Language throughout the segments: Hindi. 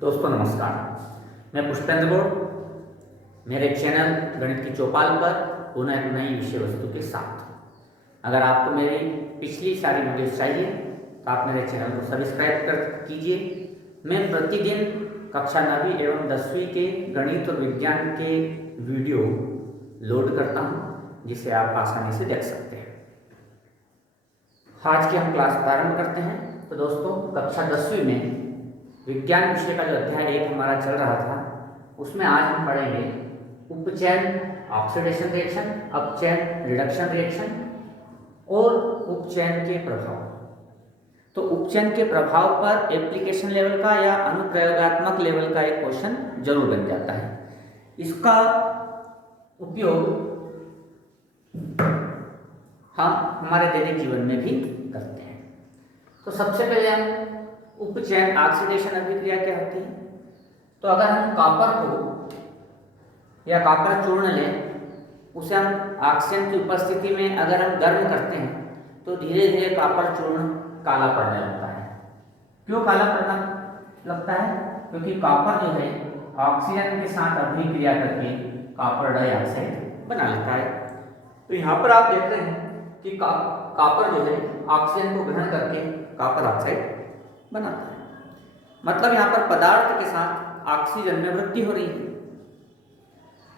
दोस्तों नमस्कार, मैं पुष्पेंद्र गौड़ मेरे चैनल गणित की चौपाल पर पुनः एक नई विषय वस्तु के साथ। अगर आपको मेरी पिछली सारी वीडियोस चाहिए तो आप मेरे चैनल को सब्सक्राइब कर कीजिए। मैं प्रतिदिन कक्षा 9वीं एवं 10वीं के गणित और विज्ञान के वीडियो लोड करता हूं, जिसे आप आसानी से देख सकते हैं। आज की हम क्लास प्रारंभ करते हैं। तो दोस्तों, कक्षा 10वीं में विज्ञान विषय का जो अध्याय 1 हमारा चल रहा था, उसमें आज हम पढ़ेंगे उपचयन ऑक्सीडेशन रिएक्शन, अपचयन रिडक्शन रिएक्शन और उपचयन के प्रभाव। तो उपचयन के प्रभाव पर एप्लीकेशन लेवल का या अनुप्रयोगात्मक लेवल का एक क्वेश्चन जरूर बन जाता है। इसका उपयोग हम हमारे दैनिक जीवन में भी करते हैं। तो सबसे पहले हम उपचयन ऑक्सीडेशन अभिक्रिया क्या होती है। तो अगर हम कॉपर को या कॉपर चूर्ण लें, उसे हम ऑक्सीजन की उपस्थिति में अगर हम गर्म करते हैं तो धीरे धीरे कॉपर चूर्ण काला पड़ने लगता है। क्यों काला पड़ना लगता है? क्योंकि कॉपर जो है ऑक्सीजन के साथ अभिक्रिया करके कॉपर डाइऑक्साइड बना लेता है। तो यहाँ पर आप देख रहे हैं कि कॉपर जो है ऑक्सीजन को ग्रहण करके कॉपर ऑक्साइड बनाता है। मतलब यहाँ पर पदार्थ के साथ ऑक्सीजन में वृद्धि हो रही है।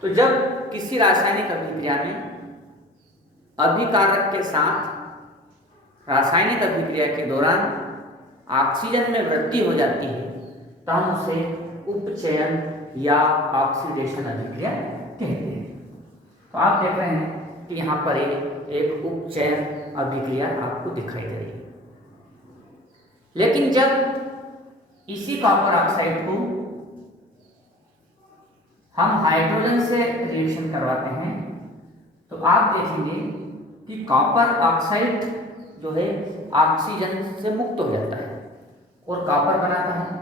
तो जब किसी रासायनिक अभिक्रिया में अभिकारक के साथ रासायनिक अभिक्रिया के दौरान ऑक्सीजन में वृद्धि हो जाती है तो हम उसे उपचयन या ऑक्सीडेशन अभिक्रिया कहते हैं। तो आप देख रहे हैं कि यहाँ पर एक उपचयन अभिक्रिया आपको दिखाई दे रही है। लेकिन जब इसी कॉपर ऑक्साइड को हम हाइड्रोजन से रिएक्शन करवाते हैं तो आप देखेंगे कि कॉपर ऑक्साइड जो है ऑक्सीजन से मुक्त हो जाता है और कॉपर बनाता है।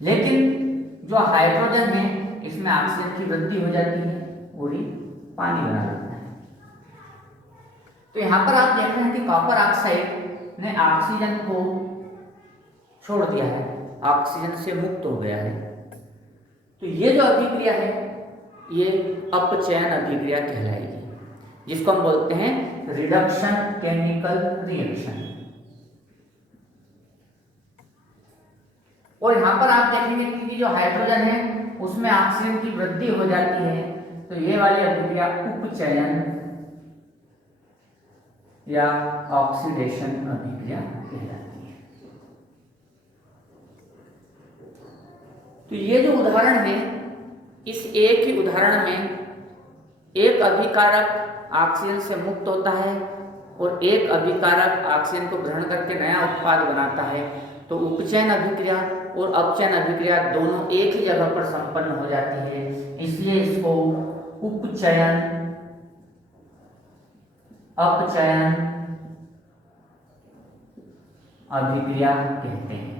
लेकिन जो हाइड्रोजन है इसमें ऑक्सीजन की वृद्धि हो जाती है और ये पानी बना लेता है। तो यहाँ पर आप देख रहे हैं कि कॉपर ऑक्साइड ने ऑक्सीजन को छोड़ दिया है, ऑक्सीजन से मुक्त हो गया है। तो ये जो अभिक्रिया है ये अपचयन अभिक्रिया कहलाएगी, जिसको हम बोलते हैं रिडक्शन केमिकल रिएक्शन। और यहाँ पर आप देखेंगे कि जो हाइड्रोजन है उसमें ऑक्सीजन की वृद्धि हो जाती है। तो ये वाली अभिक्रिया उपचयन या ऑक्सीडेशन अभिक्रिया कहलाती है। तो ये जो उदाहरण है, इस एक ही उदाहरण में एक अभिकारक ऑक्सीजन से मुक्त होता है और एक अभिकारक ऑक्सीजन को ग्रहण करके नया उत्पाद बनाता है। तो उपचयन अभिक्रिया और अपचयन अभिक्रिया दोनों एक ही जगह पर संपन्न हो जाती है, इसलिए इसको उपचयन अपचयन अभिक्रिया कहते हैं।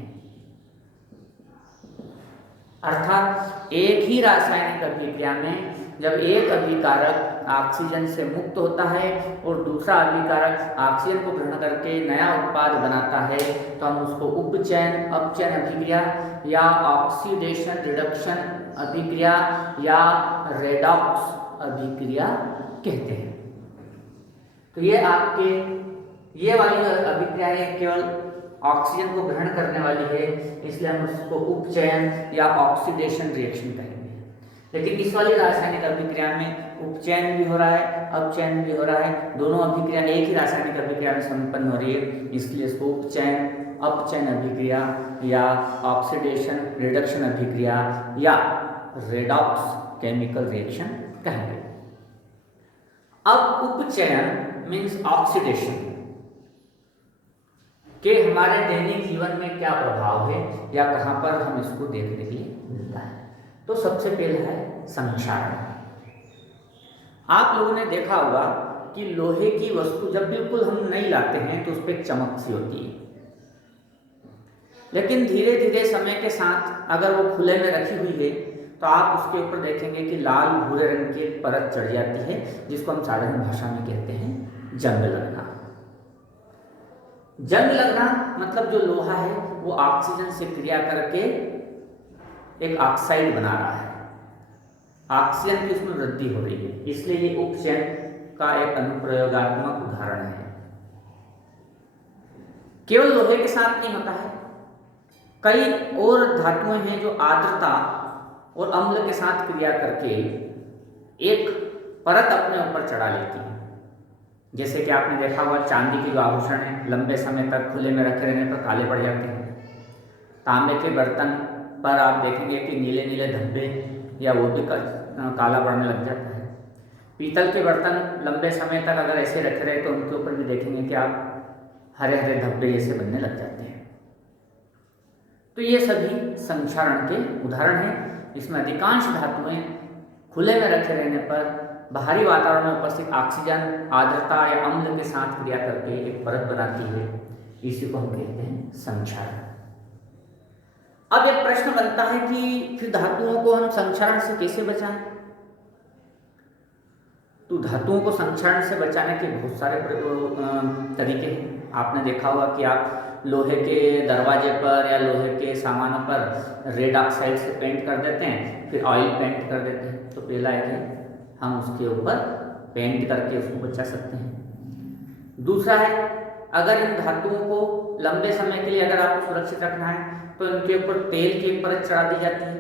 अर्थात एक ही रासायनिक अभिक्रिया में जब एक अभिकारक ऑक्सीजन से मुक्त होता है और दूसरा अभिकारक ऑक्सीजन को ग्रहण करके नया उत्पाद बनाता है तो हम उसको उपचयन अपचयन अभिक्रिया या ऑक्सीडेशन रिडक्शन अभिक्रिया या रेडॉक्स अभिक्रिया कहते हैं। तो ये आपके ये वाली जो अभिक्रिया है केवल ऑक्सीजन को ग्रहण करने वाली है, इसलिए हम उसको उपचयन या ऑक्सीडेशन रिएक्शन कहेंगे। लेकिन इस वाली रासायनिक अभिक्रिया में उपचयन भी हो रहा है, अपचयन भी हो रहा है, दोनों अभिक्रिया एक ही रासायनिक अभिक्रिया में संपन्न हो रही है, इसलिए इसको उपचयन अपचयन अभिक्रिया या ऑक्सीडेशन रिडक्शन अभिक्रिया या रेडॉक्स केमिकल रिएक्शन कहेंगे। अब उपचयन मीन्स ऑक्सीडेशन के हमारे दैनिक जीवन में क्या प्रभाव है या कहाँ पर हम इसको देखने के लिए मिलता है। तो सबसे पहले है संक्षारण। आप लोगों ने देखा होगा कि लोहे की वस्तु जब बिल्कुल हम नहीं लाते हैं तो उस पर चमक सी होती है, लेकिन धीरे धीरे समय के साथ अगर वो खुले में रखी हुई है तो आप उसके ऊपर देखेंगे कि लाल भूरे रंग की एक परत चढ़ जाती है, जिसको हम साधारण भाषा में कहते हैं जंग लगना। जंग लगना मतलब जो लोहा है वो ऑक्सीजन से क्रिया करके एक ऑक्साइड बना रहा है, ऑक्सीजन की उसमें वृद्धि हो रही है, इसलिए ये उपचयन का एक अनुप्रयोगात्मक उदाहरण है। केवल लोहे के साथ नहीं होता है, कई और धातुएं हैं जो आर्द्रता और अम्ल के साथ क्रिया करके एक परत अपने ऊपर चढ़ा लेती है। जैसे कि आपने देखा हुआ चांदी के जो आभूषण हैं लंबे समय तक खुले में रखे रहने पर काले पड़ जाते हैं। तांबे के बर्तन पर आप देखेंगे कि नीले नीले धब्बे या वो भी काला पड़ने लग जाता है। पीतल के बर्तन लंबे समय तक अगर ऐसे रखे रहे तो उनके ऊपर भी देखेंगे कि आप हरे हरे धब्बे जैसे बनने लग जाते हैं। तो ये सभी संक्षारण के उदाहरण हैं। इसमें अधिकांश धातुएं खुले में रखे रहने पर बाहरी वातावरण में उपस्थित ऑक्सीजन, आर्द्रता या अम्ल के साथ क्रिया करके एक परत बनाती है, इसी को हम कहते हैं संक्षारण। अब एक प्रश्न बनता है कि फिर धातुओं को हम संक्षारण से कैसे बचाएं? तो धातुओं को संक्षारण से बचाने के बहुत सारे तरीके हैं। आपने देखा होगा कि आप लोहे के दरवाजे पर या लोहे के सामानों पर रेड ऑक्साइड से पेंट कर देते हैं, फिर ऑयल पेंट कर देते हैं। तो पहला है कि हम उसके ऊपर पेंट करके उसको बचा सकते हैं। दूसरा है, अगर इन धातुओं को लंबे समय के लिए अगर आपको सुरक्षित रखना है तो इनके ऊपर तेल की एक परत चढ़ा दी जाती है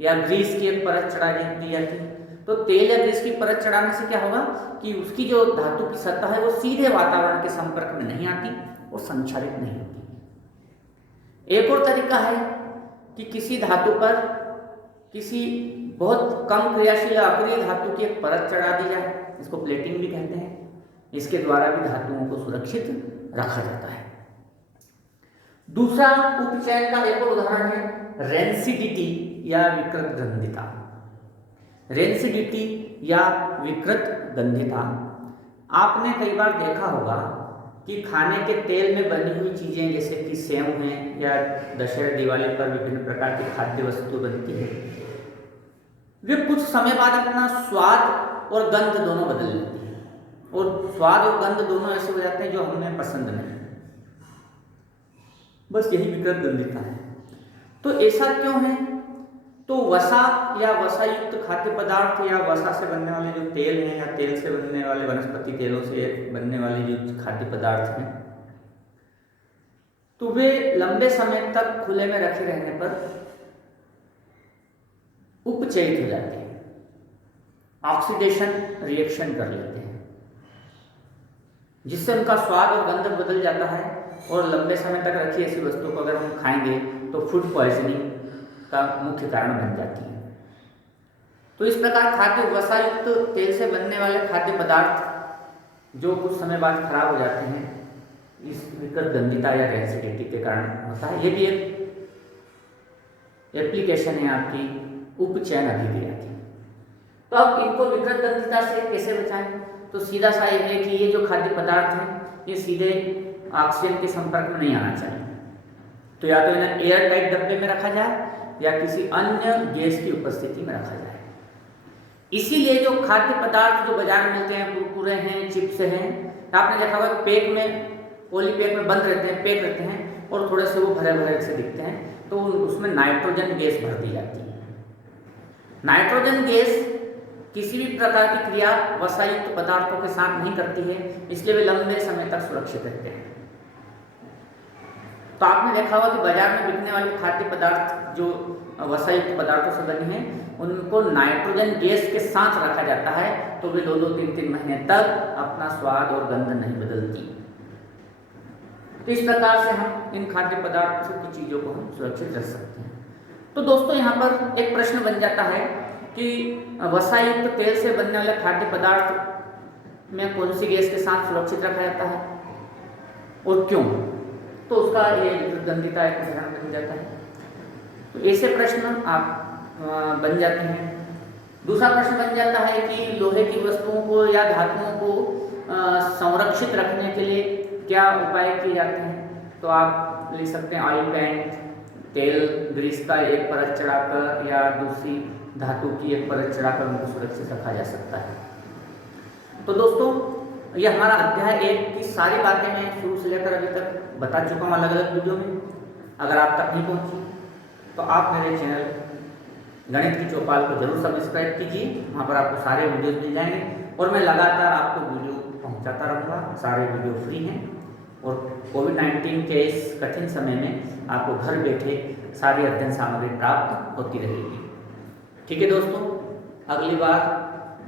या ग्रीस की एक परत चढ़ा दी जाती है। तो तेल या ग्रीस की परत चढ़ाने से क्या होगा कि उसकी जो धातु की सतह है वो सीधे वातावरण के संपर्क में नहीं आती और संक्षारित नहीं होती। एक और तरीका है कि किसी धातु पर किसी बहुत कम क्रियाशील अक्रिय धातु की एक परत चढ़ा दी जाए, इसको प्लेटिंग भी कहते हैं। इसके द्वारा भी धातुओं को सुरक्षित रखा जाता है। दूसरा उपचयन का एक और उदाहरण है रेंसिडिटी या विकृत गंधिता। रेंसिडिटी या विकृत गंधिता, आपने कई बार देखा होगा कि खाने के तेल में बनी हुई चीज़ें जैसे कि सेव हैं या दशहरा दिवाली पर विभिन्न प्रकार की खाद्य वस्तु बनती है, वे कुछ समय बाद अपना स्वाद और गंध दोनों बदल लेती है और स्वाद और गंध दोनों ऐसे हो जाते हैं जो हमें पसंद नहीं। बस यही विकृत गंधिता है। तो ऐसा क्यों है? तो वसा या वसायुक्त खाद्य पदार्थ या वसा से बनने वाले जो तेल हैं या तेल से बनने वाले वनस्पति तेलों से बनने वाले जो खाद्य पदार्थ हैं, तो वे लंबे समय तक खुले में रखे रहने पर उपचयित हो जाते हैं, ऑक्सीडेशन रिएक्शन कर लेते हैं, जिससे उनका स्वाद और गंध बदल जाता है और लंबे समय तक रखी ऐसी वस्तु को अगर हम खाएंगे तो फूड पॉइजनिंग का मुख्य कारण बन जाती है। तो इस प्रकार खाद्य वसायुक्त तेल से बनने वाले खाद्य पदार्थ जो कुछ समय बाद खराब हो जाते हैं, इस विकृत गंधिता या रेंसिडिटी के कारण होता है। ये भी एक एप्लीकेशन है आपकी उपचयन अभिक्रिया की। तो अब इनको विकृत गंधिता से कैसे बचाएं? तो सीधा सा ये है कि ये जो खाद्य पदार्थ हैं ये सीधे ऑक्सीजन के संपर्क में नहीं आना चाहिए। तो या तो इन्हें एयर टाइट डब्बे में रखा जाए या किसी अन्य गैस की उपस्थिति में रखा जाए। इसीलिए जो खाद्य पदार्थ जो बाजार में मिलते हैं, कुरकुरे हैं, चिप्स हैं, आपने देखा होगा पैक में, पॉली पैक में बंद रहते हैं, पैक रहते हैं और थोड़े से वो भरे भरे से दिखते हैं, तो उसमें नाइट्रोजन गैस भर दी जाती है। नाइट्रोजन गैस किसी भी प्रकार की क्रिया वसायुक्त पदार्थों के साथ नहीं करती है, इसलिए वे लंबे समय तक सुरक्षित रहते हैं। तो आपने देखा होगा कि बाजार में बिकने वाले खाद्य पदार्थ जो वसायुक्त पदार्थों से बने हैं, उनको नाइट्रोजन गैस के साथ रखा जाता है, तो वे 2-2, 3-3 महीने तक अपना स्वाद और गंध नहीं बदलती। तो इस प्रकार से हम इन खाद्य पदार्थों की चीज़ों को हम सुरक्षित रख सकते हैं। तो दोस्तों यहाँ पर एक प्रश्न बन जाता है कि वसायुक्त तेल से बनने वाले खाद्य पदार्थ में कौन सी गैस के साथ सुरक्षित रखा जाता है और क्यों? तो उसका ये गंधिता एक उदाहरण बन जाता है। तो ऐसे प्रश्न आप बन जाते हैं। दूसरा प्रश्न बन जाता है कि लोहे की वस्तुओं को या धातुओं को संरक्षित रखने के लिए क्या उपाय किए जाते हैं? तो आप लिख सकते हैं ऑयल पेंट, तेल ग्रीस का एक परत चढ़ाकर या दूसरी धातु की एक परत चढ़ाकर उनको सुरक्षित रखा जा सकता है। तो दोस्तों ये हमारा अध्याय 1 की सारी बातें मैं शुरू से लेकर अभी तक बता चुका हूँ अलग अलग वीडियो में। अगर आप तक नहीं पहुँची तो आप मेरे चैनल गणित की चौपाल को जरूर सब्सक्राइब कीजिए, वहाँ पर आपको सारे वीडियोज़ मिल जाएंगे और मैं लगातार आपको वीडियो पहुँचाता रहूँगा। सारे वीडियो फ्री हैं और कोविड-19 के इस कठिन समय में आपको घर बैठे सारी अध्ययन सामग्री प्राप्त होती रहेगी। ठीक है दोस्तों, अगली बार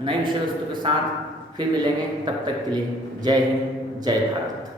नए विषय वस्तु के साथ फिर मिलेंगे। तब तक के लिए जय हिंद, जय भारत।